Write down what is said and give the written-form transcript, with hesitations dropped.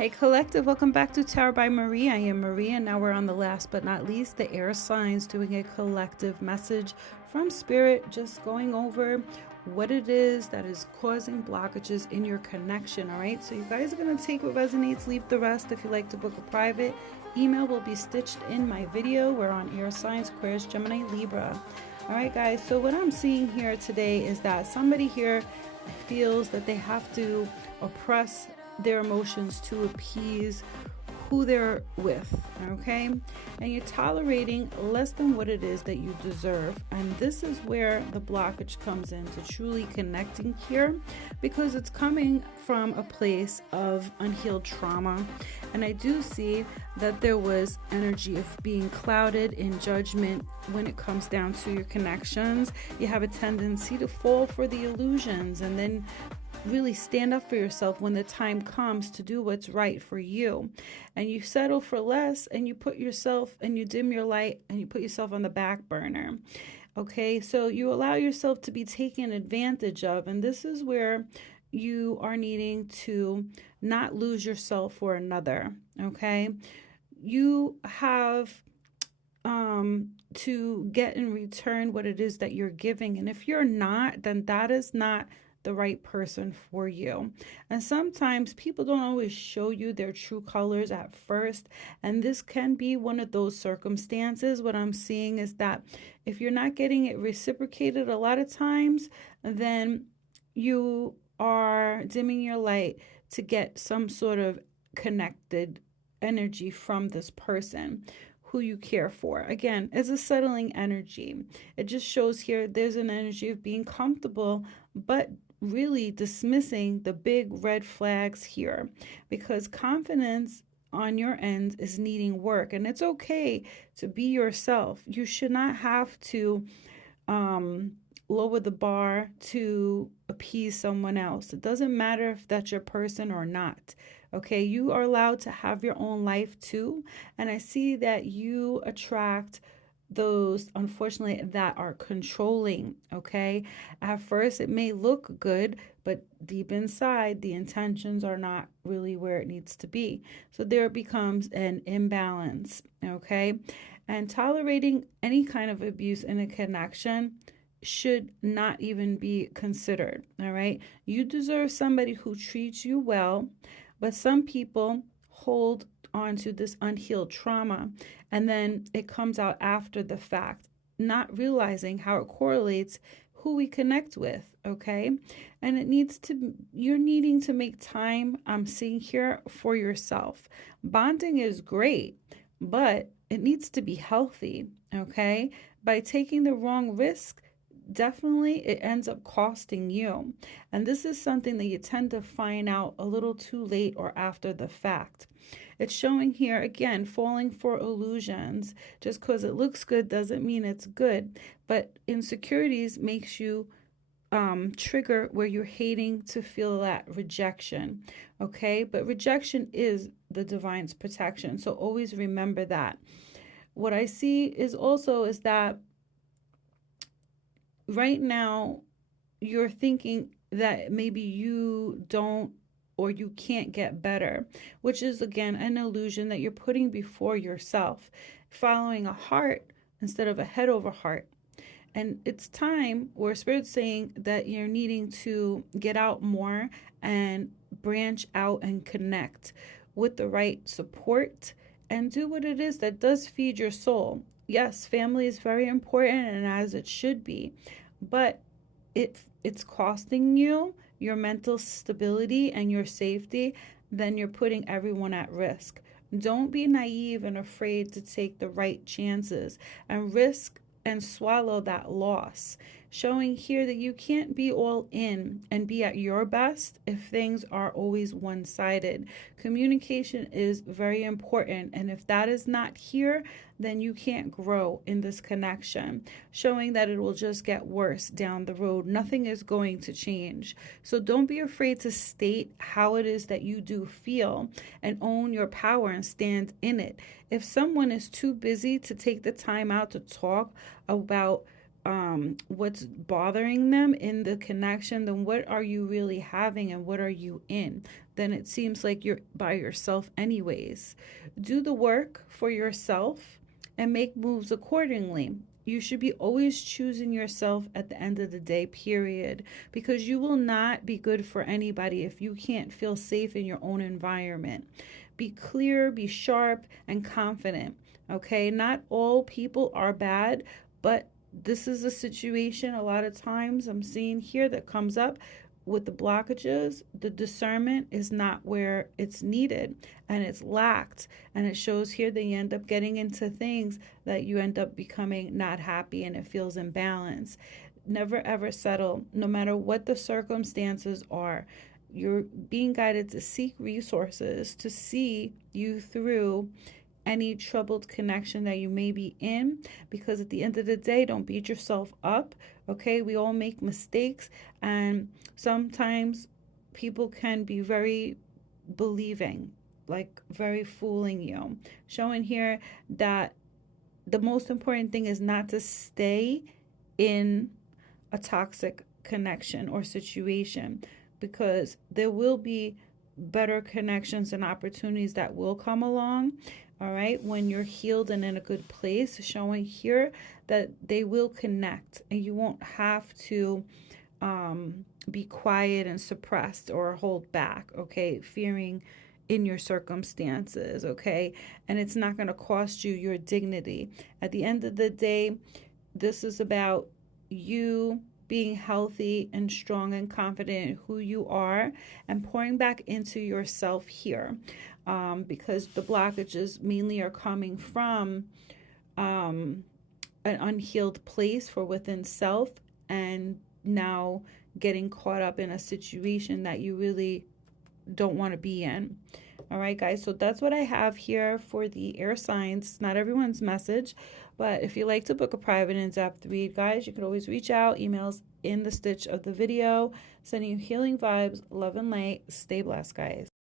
Hey Collective, welcome back to Tarot by Marie. I am Marie, and now we're on the last but not least, the air signs, doing a collective message from Spirit, just going over what it is that is causing blockages in your connection, all right? So you guys are going to take what resonates, leave the rest. If you like to book a private, email will be stitched in my video. We're on air signs, Aquarius, Gemini, Libra. All right, guys, so what I'm seeing here today is that somebody here feels that they have to oppress their emotions to appease who they're with, okay? And you're tolerating less than what it is that you deserve. And this is where the blockage comes in to truly connecting here, because it's coming from a place of unhealed trauma. And I do see that there was energy of being clouded in judgment when it comes down to your connections. You have a tendency to fall for the illusions and then really stand up for yourself when the time comes to do what's right for you. And you settle for less, and you put yourself and you dim your light and you put yourself on the back burner. Okay, so you allow yourself to be taken advantage of, and this is where you are needing to not lose yourself for another. Okay, you have to get in return what it is that you're giving, and if you're not, then that is not the right person for you. And sometimes people don't always show you their true colors at first, and this can be one of those circumstances. What I'm seeing is that if you're not getting it reciprocated a lot of times, then you are dimming your light to get some sort of connected energy from this person who you care for. Again, it's a settling energy. It just shows here there's an energy of being comfortable, but really dismissing the big red flags here, because confidence on your end is needing work, and it's okay to be yourself. You should not have to lower the bar to appease someone else. It doesn't matter if that's your person or not. Okay, you are allowed to have your own life too, and I see that you attract those, unfortunately, that are controlling. Okay, at first it may look good, but deep inside the intentions are not really where it needs to be. So there becomes an imbalance. Okay, and tolerating any kind of abuse in a connection should not even be considered. All right, you deserve somebody who treats you well, but some people hold onto this unhealed trauma, and then it comes out after the fact, not realizing how it correlates who we connect with. Okay, and you're needing to make time, I'm seeing here, for yourself. Bonding is great, but it needs to be healthy. Okay, by taking the wrong risk, definitely it ends up costing you. And this is something that you tend to find out a little too late or after the fact. It's showing here, again, falling for illusions. Just because it looks good doesn't mean it's good. But insecurities makes you trigger where you're hating to feel that rejection. Okay, but rejection is the divine's protection. So always remember that. What I see is also is that right now you're thinking that maybe you don't or you can't get better, which is again an illusion that you're putting before yourself, following a heart instead of a head over heart. And it's time where Spirit's saying that you're needing to get out more and branch out and connect with the right support and do what it is that does feed your soul. Yes, family is very important, and as it should be, but it's costing you your mental stability and your safety, then you're putting everyone at risk. Don't be naive and afraid to take the right chances and risk and swallow that loss. Showing here that you can't be all in and be at your best if things are always one-sided. Communication is very important, and if that is not here, then you can't grow in this connection, showing that it will just get worse down the road. Nothing is going to change. So don't be afraid to state how it is that you do feel and own your power and stand in it. If someone is too busy to take the time out to talk about what's bothering them in the connection, then what are you really having and what are you in? Then it seems like you're by yourself anyways. Do the work for yourself and make moves accordingly. You should be always choosing yourself at the end of the day, period, because you will not be good for anybody if you can't feel safe in your own environment. Be clear, be sharp, and confident. Okay, not all people are bad, but this is a situation a lot of times I'm seeing here that comes up with the blockages. The discernment is not where it's needed and it's lacked, and it shows here that you end up getting into things that you end up becoming not happy and it feels imbalanced. Never ever settle, no matter what the circumstances are. You're being guided to seek resources to see you through any troubled connection that you may be in, because at the end of the day, don't beat yourself up. Okay, we all make mistakes, and sometimes people can be very believing, like very fooling you, showing here that the most important thing is not to stay in a toxic connection or situation, because there will be better connections and opportunities that will come along. All right, when you're healed and in a good place, showing here that they will connect and you won't have to be quiet and suppressed or hold back, okay, fearing in your circumstances, okay, and it's not going to cost you your dignity. At the end of the day, this is about you being healthy and strong and confident in who you are and pouring back into yourself here, because the blockages mainly are coming from an unhealed place for within self, and now getting caught up in a situation that you really don't want to be in. All right, guys, so that's what I have here for the air signs. It's not everyone's message, but if you like to book a private in-depth read, guys, you can always reach out. Emails in the stitch of the video. Sending you healing vibes, love and light. Stay blessed, guys.